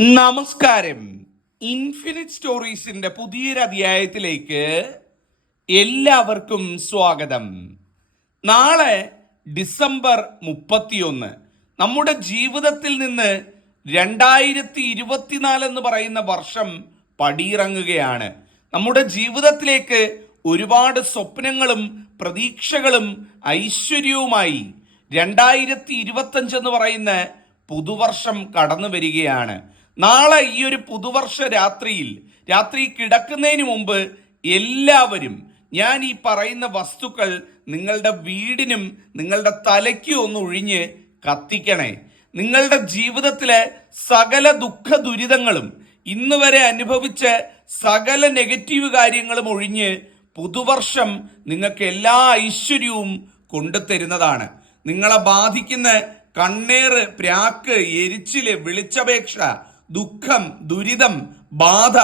നമസ്കാരം. ഇൻഫിനിറ്റ് സ്റ്റോറീസിന്റെ പുതിയൊരു അധ്യായത്തിലേക്ക് എല്ലാവർക്കും സ്വാഗതം. നാളെ ഡിസംബർ മുപ്പത്തിയൊന്ന്. നമ്മുടെ ജീവിതത്തിൽ നിന്ന് രണ്ടായിരത്തി ഇരുപത്തിനാല് എന്ന് പറയുന്ന വർഷം പടിയിറങ്ങുകയാണ്. നമ്മുടെ ജീവിതത്തിലേക്ക് ഒരുപാട് സ്വപ്നങ്ങളും പ്രതീക്ഷകളും ഐശ്വര്യവുമായി രണ്ടായിരത്തി ഇരുപത്തഞ്ച് എന്ന് പറയുന്ന പുതുവർഷം കടന്നു വരികയാണ് നാളെ ഈ ഒരു പുതുവർഷ രാത്രിയിൽ രാത്രി കിടക്കുന്നതിന് മുമ്പ് എല്ലാവരും ഞാൻ ഈ പറയുന്ന വസ്തുക്കൾ നിങ്ങളുടെ വീടിനും നിങ്ങളുടെ തലയ്ക്കും ഒന്ന് ഒഴിഞ്ഞ് കത്തിക്കണേ. നിങ്ങളുടെ ജീവിതത്തിലെ സകല ദുഃഖ ദുരിതങ്ങളും ഇന്ന് വരെ അനുഭവിച്ച സകല നെഗറ്റീവ് കാര്യങ്ങളും ഒഴിഞ്ഞ് പുതുവർഷം നിങ്ങൾക്ക് എല്ലാ ഐശ്വര്യവും കൊണ്ടുതരുന്നതാണ്. നിങ്ങളെ ബാധിക്കുന്ന കണ്ണേറ് പ്രാക്ക് എരിച്ചിൽ വിളിച്ചപേക്ഷ ദുഃഖം ദുരിതം ബാധ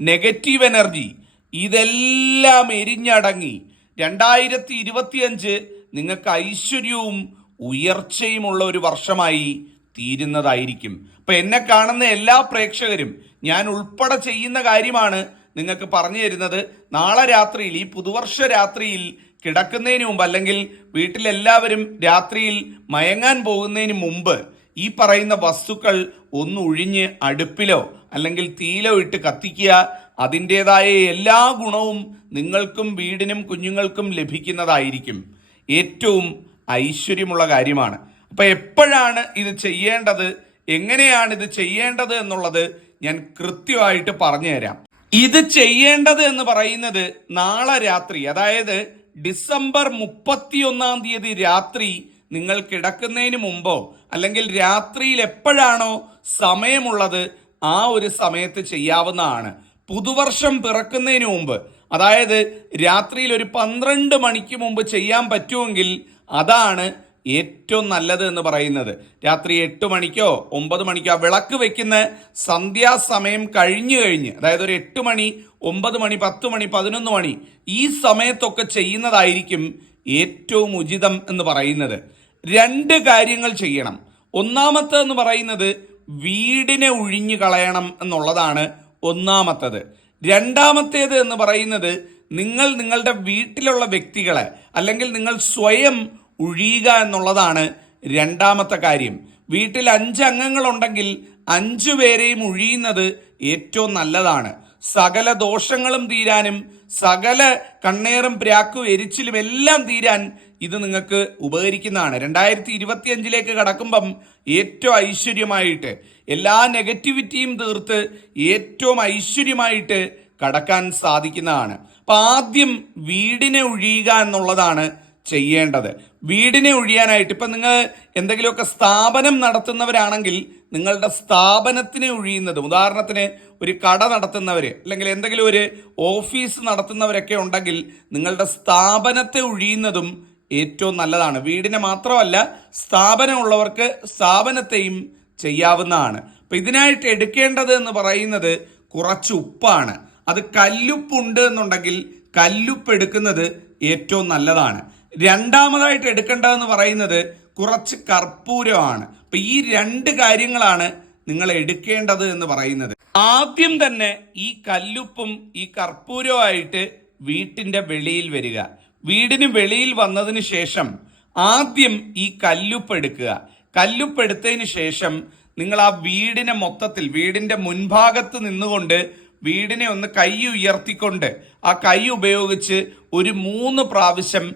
നെഗറ്റീവ് എനർജി ഇതെല്ലാം എരിഞ്ഞടങ്ങി. രണ്ടായിരത്തി ഇരുപത്തിയഞ്ച് നിങ്ങൾക്ക് ഐശ്വര്യവും ഉയർച്ചയുമുള്ള ഒരു വർഷമായി തീരുന്നതായിരിക്കും. അപ്പം എന്നെ കാണുന്ന എല്ലാ പ്രേക്ഷകരും ഞാൻ ഉൾപ്പെടെ ചെയ്യുന്ന കാര്യമാണ് നിങ്ങൾക്ക് പറഞ്ഞു തരുന്നത്. നാളെ രാത്രിയിൽ ഈ പുതുവർഷ രാത്രിയിൽ കിടക്കുന്നതിന് മുമ്പ് അല്ലെങ്കിൽ വീട്ടിലെല്ലാവരും രാത്രിയിൽ മയങ്ങാൻ പോകുന്നതിന് മുമ്പ് ഈ പറയുന്ന വസ്തുക്കൾ ഒന്ന് ഒഴിഞ്ഞ് അടുപ്പിലോ അല്ലെങ്കിൽ തീയിലോ ഇട്ട് കത്തിക്കുക അതിന്റെതായ എല്ലാ ഗുണവും നിങ്ങൾക്കും വീടിനും കുഞ്ഞുങ്ങൾക്കും ലഭിക്കുന്നതായിരിക്കും. ഏറ്റവും ഐശ്വര്യമുള്ള കാര്യമാണ്. അപ്പൊ എപ്പോഴാണ് ഇത് ചെയ്യേണ്ടത്? എങ്ങനെയാണ് ഇത് ചെയ്യേണ്ടത് എന്നുള്ളത് ഞാൻ കൃത്യമായിട്ട് പറഞ്ഞു തരാം ഇത് ചെയ്യേണ്ടത് എന്ന് പറയുന്നത് നാളെ രാത്രി അതായത് ഡിസംബർ മുപ്പത്തിയൊന്നാം തീയതി രാത്രി നിങ്ങൾ കിടക്കുന്നതിന് മുമ്പോ അല്ലെങ്കിൽ രാത്രിയിൽ എപ്പോഴാണോ സമയമുള്ളത് ആ ഒരു സമയത്ത് ചെയ്യാവുന്നതാണ്. പുതുവർഷം പിറക്കുന്നതിന് മുമ്പ് അതായത് രാത്രിയിൽ ഒരു പന്ത്രണ്ട് മണിക്ക് മുമ്പ് ചെയ്യാൻ പറ്റുമെങ്കിൽ അതാണ് ഏറ്റവും നല്ലത് എന്ന് പറയുന്നത്. രാത്രി എട്ട് മണിക്കോ ഒമ്പത് മണിക്കോ വിളക്ക് വെക്കുന്ന സന്ധ്യാസമയം കഴിഞ്ഞു കഴിഞ്ഞ് അതായത് ഒരു എട്ട് മണി ഒമ്പത് മണി പത്ത് മണി പതിനൊന്ന് മണി ഈ സമയത്തൊക്കെ ചെയ്യുന്നതായിരിക്കും ഏറ്റവും ഉചിതം എന്ന് പറയുന്നത്. രണ്ട് കാര്യങ്ങൾ ചെയ്യണം. ഒന്നാമത്തെ എന്ന് പറയുന്നത് വീടിനെ ഒഴിഞ്ഞു കളയണം എന്നുള്ളതാണ് ഒന്നാമത്തത്. രണ്ടാമത്തേത് എന്ന് പറയുന്നത് നിങ്ങൾ നിങ്ങളുടെ വീട്ടിലുള്ള വ്യക്തികളെ അല്ലെങ്കിൽ നിങ്ങൾ സ്വയം ഒഴിയുക എന്നുള്ളതാണ് രണ്ടാമത്തെ കാര്യം. വീട്ടിൽ അഞ്ച് അംഗങ്ങളുണ്ടെങ്കിൽ അഞ്ചു പേരെയും ഒഴിയുന്നത് ഏറ്റവും നല്ലതാണ്. സകല ദോഷങ്ങളും തീരാനും സകല കണ്ണേറും പ്രാക്കും എരിച്ചിലും എല്ലാം തീരാൻ ഇത് നിങ്ങൾക്ക് ഉപകരിക്കുന്നതാണ്. രണ്ടായിരത്തി ഇരുപത്തി അഞ്ചിലേക്ക് കടക്കുമ്പം ഏറ്റവും ഐശ്വര്യമായിട്ട് എല്ലാ നെഗറ്റിവിറ്റിയും തീർത്ത് ഏറ്റവും ഐശ്വര്യമായിട്ട് കടക്കാൻ സാധിക്കുന്നതാണ്. അപ്പം ആദ്യം വീടിനെ ഒഴിയുക എന്നുള്ളതാണ് ചെയ്യേണ്ടത്. വീടിനെ ഒഴിയാനായിട്ട് ഇപ്പം നിങ്ങൾ എന്തെങ്കിലുമൊക്കെ സ്ഥാപനം നടത്തുന്നവരാണെങ്കിൽ നിങ്ങളുടെ സ്ഥാപനത്തിനെ ഒഴിയുന്നത് ഉദാഹരണത്തിന് ഒരു കട നടത്തുന്നവർ അല്ലെങ്കിൽ എന്തെങ്കിലും ഒരു ഓഫീസ് നടത്തുന്നവരൊക്കെ ഉണ്ടെങ്കിൽ നിങ്ങളുടെ സ്ഥാപനത്തെ ഒഴിയുന്നതും ഏറ്റവും നല്ലതാണ്. വീടിനെ മാത്രമല്ല സ്ഥാപനമുള്ളവർക്ക് സ്ഥാപനത്തെയും ചെയ്യാവുന്നതാണ്. അപ്പൊ ഇതിനായിട്ട് എടുക്കേണ്ടത് എന്ന് പറയുന്നത് കുറച്ച് ഉപ്പാണ്. അത് കല്ലുപ്പുണ്ട് എന്നുണ്ടെങ്കിൽ കല്ലുപ്പ് എടുക്കുന്നത് ഏറ്റവും നല്ലതാണ്. രണ്ടാമതായിട്ട് എടുക്കേണ്ടതെന്ന് പറയുന്നത് കുറച്ച് കർപ്പൂരമാണ്. അപ്പൊ ഈ രണ്ട് കാര്യങ്ങളാണ് നിങ്ങൾ എടുക്കേണ്ടത് എന്ന് പറയുന്നത്. ആദ്യം തന്നെ ഈ കല്ലുപ്പും ഈ കർപ്പൂരവുമായിട്ട് വീട്ടിന്റെ വെളിയിൽ വരിക. വീടിന് വെളിയിൽ വന്നതിന് ശേഷം ആദ്യം ഈ കല്ലുപ്പ് എടുക്കുക. കല്ലുപ്പ് എടുത്തതിന് ശേഷം നിങ്ങൾ ആ വീടിനെ മൊത്തത്തിൽ വീടിന്റെ മുൻഭാഗത്ത് നിന്നുകൊണ്ട് വീടിനെ ഒന്ന് കൈ ഉയർത്തിക്കൊണ്ട് ആ കൈ ഉപയോഗിച്ച് ഒരു മൂന്ന് പ്രാവശ്യം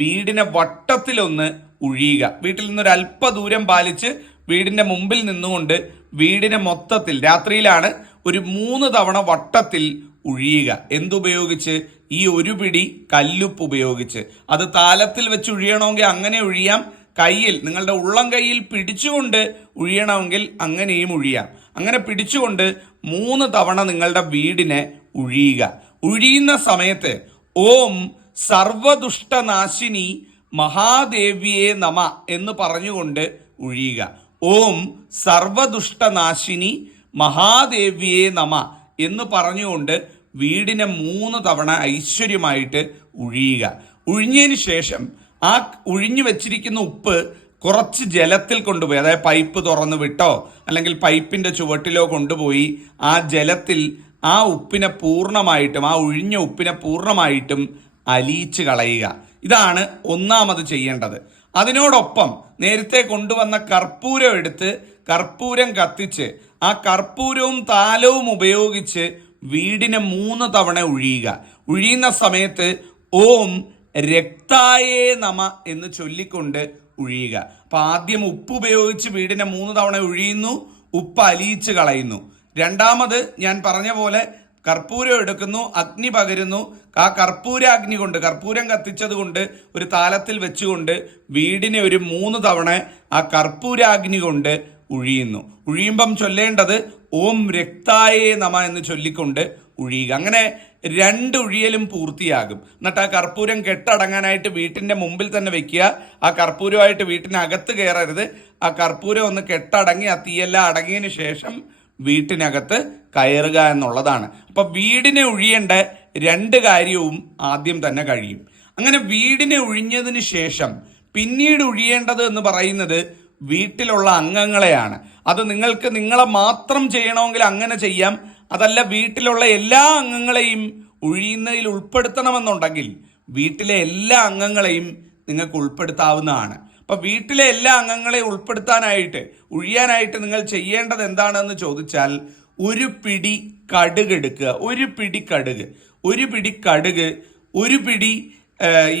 വീടിനെ വട്ടത്തിലൊന്ന് ഉഴിയുക. വീട്ടിൽ നിന്നൊരു അല്പ ദൂരം പാലിച്ച് വീടിന്റെ മുമ്പിൽ നിന്നുകൊണ്ട് വീടിനെ മൊത്തത്തിൽ രാത്രിയിലാണ് ഒരു മൂന്ന് തവണ വട്ടത്തിൽ ഒഴിയുക എന്തുപയോഗിച്ച്? ഈ ഒരു പിടി കല്ലുപ്പ് ഉപയോഗിച്ച്. അത് താലത്തിൽ വെച്ച് ഉഴിയണമെങ്കിൽ അങ്ങനെ ഉഴിയാം. കയ്യിൽ നിങ്ങളുടെ ഉള്ളം കയ്യിൽ പിടിച്ചുകൊണ്ട് ഉഴിയണമെങ്കിൽ അങ്ങനെയും ഉഴിയാം. അങ്ങനെ പിടിച്ചുകൊണ്ട് മൂന്ന് തവണ നിങ്ങളുടെ വീടിനെ ഉഴിയുക. ഉഴിയുന്ന സമയത്ത് ഓം സർവദുഷ്ടനാശിനി മഹാദേവിയെ നമ എന്ന് പറഞ്ഞുകൊണ്ട് ഉഴിയുക. ഓം സർവദുഷ്ടനാശിനി മഹാദേവിയെ നമ എന്ന് പറഞ്ഞുകൊണ്ട് വീടിനെ മൂന്ന് തവണ ഐശ്വര്യമായിട്ട് ഉഴിയുക. ഉഴിഞ്ഞതിന് ശേഷം ആ ഉഴിഞ്ഞു വെച്ചിരിക്കുന്ന ഉപ്പ് കുറച്ച് ജലത്തിൽ കൊണ്ടുപോയി അതായത് പൈപ്പ് തുറന്നു വിട്ടോ അല്ലെങ്കിൽ പൈപ്പിന്റെ ചുവട്ടിലോ കൊണ്ടുപോയി ആ ജലത്തിൽ ആ ഉപ്പിനെ പൂർണമായിട്ടും ആ ഒഴിഞ്ഞ ഉപ്പിനെ പൂർണമായിട്ടും അലിയിച്ച് കളയുക. ഇതാണ് ഒന്നാമത് ചെയ്യേണ്ടത്. അതിനോടൊപ്പം നേരത്തെ കൊണ്ടുവന്ന കർപ്പൂരം എടുത്ത് കർപ്പൂരം കത്തിച്ച് ആ കർപ്പൂരവും താലവും ഉപയോഗിച്ച് വീടിനെ മൂന്ന് തവണ ഉഴിയുക. ഉഴിയുന്ന സമയത്ത് ഓം രക്തായേ നമ എന്ന് ചൊല്ലിക്കൊണ്ട് ഉഴിയുക. അപ്പൊ ആദ്യം ഉപ്പ് ഉപയോഗിച്ച് വീടിനെ മൂന്ന് തവണ ഒഴിയുന്നു ഉപ്പ് അലിയിച്ച് കളയുന്നു. രണ്ടാമത് ഞാൻ പറഞ്ഞ പോലെ കർപ്പൂരം എടുക്കുന്നു അഗ്നി പകരുന്നു. ആ കർപ്പൂര അഗ്നി കൊണ്ട് കർപ്പൂരം കത്തിച്ചത് കൊണ്ട് ഒരു താലത്തിൽ വെച്ചുകൊണ്ട് വീടിനെ ഒരു മൂന്ന് തവണ ആ കർപ്പൂരാഗ്നി കൊണ്ട് ഉഴിയുന്നു. ഉഴിയുമ്പം ചൊല്ലേണ്ടത് ഓം രക്തായേ നമ എന്ന് ചൊല്ലിക്കൊണ്ട് ഉഴിയുക. അങ്ങനെ രണ്ട് ഉഴിയലും പൂർത്തിയാകും. എന്നിട്ട് ആ കർപ്പൂരം കെട്ടടങ്ങാനായിട്ട് വീട്ടിന്റെ മുമ്പിൽ തന്നെ വെക്കുക. ആ കർപ്പൂരമായിട്ട് വീട്ടിനകത്ത് കയറരുത്. ആ കർപ്പൂരം ഒന്ന് കെട്ടടങ്ങി ആ തീയെല്ലാം അടങ്ങിയതിന് ശേഷം വീട്ടിനകത്ത് കയറുക എന്നുള്ളതാണ്. അപ്പോൾ വീടിനെ ഉഴിയേണ്ട രണ്ട് കാര്യവും ആദ്യം തന്നെ കഴിയും. അങ്ങനെ വീടിനെ ഒഴിഞ്ഞതിന് ശേഷം പിന്നീട് ഒഴിയേണ്ടത് എന്ന് പറയുന്നത് വീട്ടിലുള്ള അംഗങ്ങളെയാണ്. അത് നിങ്ങൾക്ക് നിങ്ങളെ മാത്രം ചെയ്യണമെങ്കിൽ അങ്ങനെ ചെയ്യാം. അതല്ല വീട്ടിലുള്ള എല്ലാ അംഗങ്ങളെയും ഒഴിയുന്നതിൽ ഉൾപ്പെടുത്തണമെന്നുണ്ടെങ്കിൽ വീട്ടിലെ എല്ലാ അംഗങ്ങളെയും നിങ്ങൾക്ക് ഉൾപ്പെടുത്താവുന്നതാണ്. അപ്പം വീട്ടിലെ എല്ലാ അംഗങ്ങളെയും ഉൾപ്പെടുത്താനായിട്ട് ഒഴിയാനായിട്ട് നിങ്ങൾ ചെയ്യേണ്ടത് എന്താണെന്ന് ചോദിച്ചാൽ ഒരു പിടി കടുക് എടുക്കുക. ഒരു പിടി കടുക്. ഒരു പിടി കടുക് ഒരു പിടി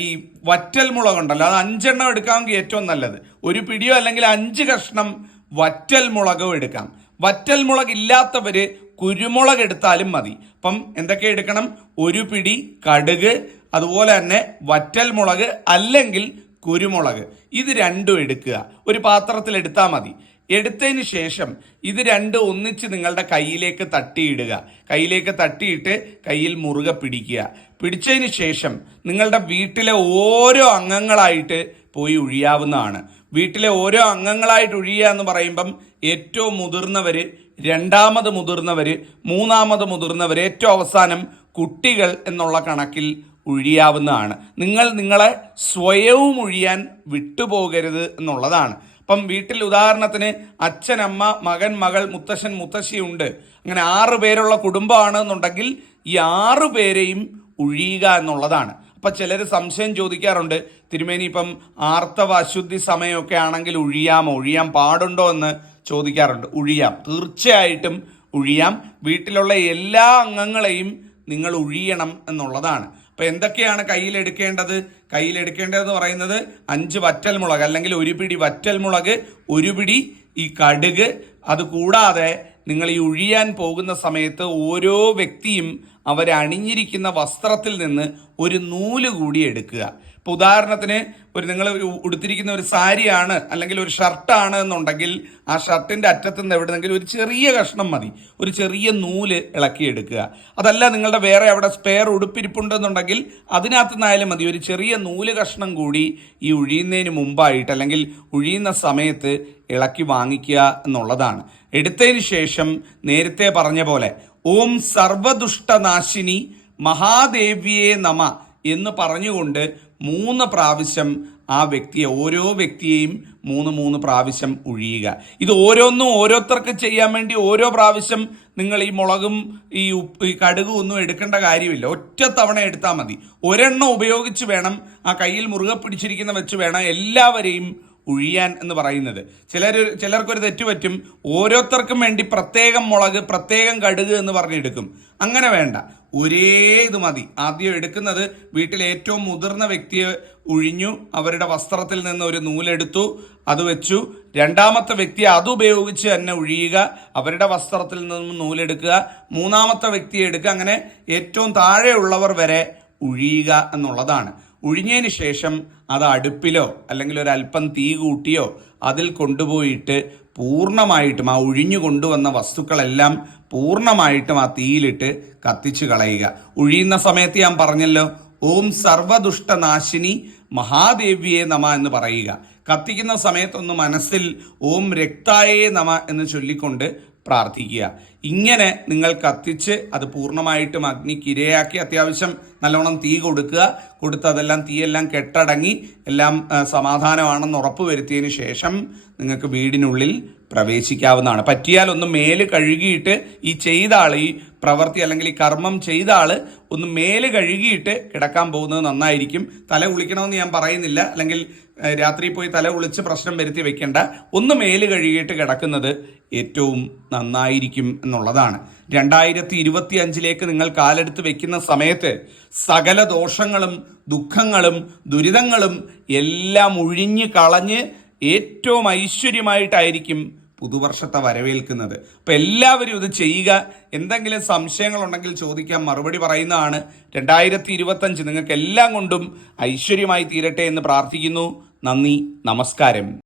ഈ വറ്റൽ മുളകുണ്ടല്ലോ അത് അഞ്ചെണ്ണം എടുക്കാമെങ്കിൽ ഏറ്റവും നല്ലത്. ഒരു പിടിയോ അല്ലെങ്കിൽ അഞ്ച് കഷ്ണം വറ്റൽ മുളകോ എടുക്കാം. വറ്റൽ മുളക് ഇല്ലാത്തവർ കുരുമുളക് എടുത്താലും മതി. അപ്പം എന്തൊക്കെ എടുക്കണം? ഒരു പിടി കടുക് അതുപോലെ തന്നെ വറ്റൽ മുളക് അല്ലെങ്കിൽ കുരുമുളക്. ഇത് രണ്ടും എടുക്കുക. ഒരു പാത്രത്തിൽ എടുത്താൽ മതി. എടുത്തതിന് ശേഷം ഇത് രണ്ടും ഒന്നിച്ച് നിങ്ങളുടെ കയ്യിലേക്ക് തട്ടിയിടുക. കയ്യിലേക്ക് തട്ടിയിട്ട് കയ്യിൽ മുറുകെ പിടിക്കുക. പിടിച്ചതിന് ശേഷം നിങ്ങളുടെ വീട്ടിലെ ഓരോ അംഗങ്ങളായിട്ട് പോയി ഒഴിയാവുന്നതാണ്. വീട്ടിലെ ഓരോ അംഗങ്ങളായിട്ട് ഒഴിയുക എന്ന് പറയുമ്പം ഏറ്റവും മുതിർന്നവര് രണ്ടാമത് മുതിർന്നവര് മൂന്നാമത് മുതിർന്നവര് ഏറ്റവും അവസാനം കുട്ടികൾ എന്നുള്ള കണക്കിൽ ഒഴിയാവുന്നതാണ്. നിങ്ങൾ നിങ്ങളെ സ്വയവും ഒഴിയാൻ വിട്ടുപോകരുത് എന്നുള്ളതാണ്. അപ്പം വീട്ടിൽ ഉദാഹരണത്തിന് അച്ഛൻ അമ്മ മകൻ മകൾ മുത്തശ്ശൻ മുത്തശ്ശിയുണ്ട് അങ്ങനെ ആറ് പേരുള്ള കുടുംബമാണ് എന്നുണ്ടെങ്കിൽ ഈ ആറ് പേരെയും ഒഴിയുക എന്നുള്ളതാണ്. അപ്പം ചിലർ സംശയം ചോദിക്കാറുണ്ട് തിരുമേനി ഇപ്പം ആർത്തവ അശുദ്ധി സമയമൊക്കെ ആണെങ്കിൽ ഒഴിയാമോ ഒഴിയാൻ പാടുണ്ടോ എന്ന് ചോദിക്കാറുണ്ട്. ഒഴിയാം തീർച്ചയായിട്ടും ഒഴിയാം വീട്ടിലുള്ള എല്ലാ അംഗങ്ങളെയും നിങ്ങൾ ഒഴിയണം എന്നുള്ളതാണ്. അപ്പോൾ എന്തൊക്കെയാണ് കയ്യിലെടുക്കേണ്ടത്? കയ്യിലെടുക്കേണ്ടതെന്ന് പറയുന്നത് അഞ്ച് വറ്റൽ മുളക് അല്ലെങ്കിൽ ഒരു പിടി വറ്റൽ മുളക് ഒരു പിടി ഈ കടുക്. അത് കൂടാതെ നിങ്ങൾ ഈ ഒഴിയാൻ പോകുന്ന സമയത്ത് ഓരോ വ്യക്തിയും അവരണിഞ്ഞിരിക്കുന്ന വസ്ത്രത്തിൽ നിന്ന് ഒരു നൂൽ കൂടി എടുക്കുക. ഇപ്പൊ ഉദാഹരണത്തിന് ഒരു നിങ്ങൾ ഉടുത്തിരിക്കുന്ന ഒരു സാരിയാണ് അല്ലെങ്കിൽ ഒരു ഷർട്ടാണ് എന്നുണ്ടെങ്കിൽ ആ ഷർട്ടിന്റെ അറ്റത്ത് നിന്ന് എവിടെന്നെങ്കിലും ഒരു ചെറിയ കഷ്ണം മതി. ഒരു ചെറിയ നൂൽ ഇളക്കിയെടുക്കുക. അതല്ല നിങ്ങളുടെ വേറെ അവിടെ സ്പെയർ ഉടുപ്പിരിപ്പുണ്ടെന്നുണ്ടെങ്കിൽ അതിനകത്ത് നിന്നായാലും മതി. ഒരു ചെറിയ നൂൽ കഷ്ണം കൂടി ഈ ഒഴിയുന്നതിന് മുമ്പായിട്ട് അല്ലെങ്കിൽ ഉഴിയുന്ന സമയത്ത് ഇളക്കി വാങ്ങിക്കുക എന്നുള്ളതാണ്. എടുത്തതിന് ശേഷം നേരത്തെ പറഞ്ഞ പോലെ ഓം സർവദുഷ്ടനാശിനി മഹാദേവിയെ നമ എന്ന് പറഞ്ഞുകൊണ്ട് മൂന്ന് പ്രാവശ്യം ആ വ്യക്തിയെ ഓരോ വ്യക്തിയെയും മൂന്ന് മൂന്ന് പ്രാവശ്യം ഒഴിയുക ഇത് ഓരോന്നും ഓരോരുത്തർക്ക് ചെയ്യാൻ വേണ്ടി ഓരോ പ്രാവശ്യം നിങ്ങൾ ഈ മുളകും ഈ ഉപ്പ് ഈ കടുകും ഒന്നും എടുക്കേണ്ട കാര്യമില്ല. ഒറ്റ തവണ എടുത്താൽ മതി. ഒരെണ്ണം ഉപയോഗിച്ച് വേണം ആ കയ്യിൽ മുറുകെ പിടിച്ചിരിക്കുന്ന വെച്ച് വേണം എല്ലാവരെയും ഉഴിയാൻ എന്ന് പറയുന്നത്. ചിലർ ചിലർക്കൊരു തെറ്റ് പറ്റും. ഓരോരുത്തർക്കും വേണ്ടി പ്രത്യേകം മുളക് പ്രത്യേകം കടുക് എന്ന് പറഞ്ഞെടുക്കും അങ്ങനെ വേണ്ട. ഒരേ ഇത് മതി. ആദ്യം എടുക്കുന്നത് വീട്ടിലെ ഏറ്റവും മുതിർന്ന വ്യക്തിയെ ഒഴിഞ്ഞു അവരുടെ വസ്ത്രത്തിൽ നിന്ന് ഒരു നൂലെടുത്തു അത് വെച്ചു. രണ്ടാമത്തെ വ്യക്തി അതുപയോഗിച്ച് തന്നെ ഒഴിയുക അവരുടെ വസ്ത്രത്തിൽ നിന്നും നൂലെടുക്കുക. മൂന്നാമത്തെ വ്യക്തിയെ എടുക്കുക. അങ്ങനെ ഏറ്റവും താഴെയുള്ളവർ വരെ ഒഴിയുക എന്നുള്ളതാണ്. ഒഴിഞ്ഞതിന് ശേഷം അത് അടുപ്പിലോ അല്ലെങ്കിൽ ഒരു അല്പം തീ കൂട്ടിയോ അതിൽ കൊണ്ടുപോയിട്ട് പൂർണമായിട്ടും ആ ഒഴിഞ്ഞു കൊണ്ടുവന്ന വസ്തുക്കളെല്ലാം പൂർണമായിട്ടും ആ തീയിലിട്ട് കത്തിച്ചു കളയുക. ഒഴിയുന്ന സമയത്ത് ഞാൻ പറഞ്ഞല്ലോ ഓം സർവദുഷ്ടനാശിനി മഹാദേവിയെ നമ എന്ന് പറയുക. കത്തിക്കുന്ന സമയത്തൊന്ന് മനസ്സിൽ ഓം രക്തായേ നമ എന്ന് ചൊല്ലിക്കൊണ്ട് പ്രാർത്ഥിക്കുക. ഇങ്ങനെ നിങ്ങൾ കത്തിച്ച് അത് പൂർണമായിട്ടും അഗ്നിക്ക് ഇരയാക്കി അത്യാവശ്യം നല്ലോണം തീ കൊടുക്കുക. കൊടുത്ത് അതെല്ലാം തീയെല്ലാം കെട്ടടങ്ങി എല്ലാം സമാധാനമാണെന്ന് ഉറപ്പ് വരുത്തിയതിന് ശേഷം നിങ്ങൾക്ക് വീടിനുള്ളിൽ പ്രവേശിക്കാവുന്നതാണ്. പറ്റിയാൽ ഒന്ന് മേൽ കഴുകിയിട്ട് ഈ ചെയ്ത ആൾ ഈ പ്രവൃത്തി അല്ലെങ്കിൽ ഈ കർമ്മം ചെയ്ത ആൾ ഒന്ന് മേൽ കഴുകിയിട്ട് കിടക്കാൻ പോകുന്നത് നന്നായിരിക്കും. തല കുളിക്കണമെന്ന് ഞാൻ പറയുന്നില്ല. അല്ലെങ്കിൽ രാത്രി പോയി തല കുളിച്ച് പ്രശ്നം വരുത്തി വെക്കേണ്ട. ഒന്ന് മേൽ കഴുകിയിട്ട് കിടക്കുന്നത് ഏറ്റവും നന്നായിരിക്കും എന്നുള്ളതാണ്. രണ്ടായിരത്തി ഇരുപത്തി അഞ്ചിലേക്ക് നിങ്ങൾ കാലെടുത്ത് വെക്കുന്ന സമയത്ത് സകല ദോഷങ്ങളും ദുഃഖങ്ങളും ദുരിതങ്ങളും എല്ലാം ഒഴിഞ്ഞ് കളഞ്ഞ് ഏറ്റവും ഐശ്വര്യമായിട്ടായിരിക്കും പുതുവർഷത്തെ വരവേൽക്കുന്നത്. അപ്പൊ എല്ലാവരും ഇത് ചെയ്യുക. എന്തെങ്കിലും സംശയങ്ങളുണ്ടെങ്കിൽ ചോദിക്കാൻ മറുപടി പറയുന്നതാണ്. രണ്ടായിരത്തി ഇരുപത്തഞ്ച് നിങ്ങൾക്ക് എല്ലാം കൊണ്ടും ഐശ്വര്യമായി തീരട്ടെ എന്ന് പ്രാർത്ഥിക്കുന്നു. നന്ദി. നമസ്കാരം.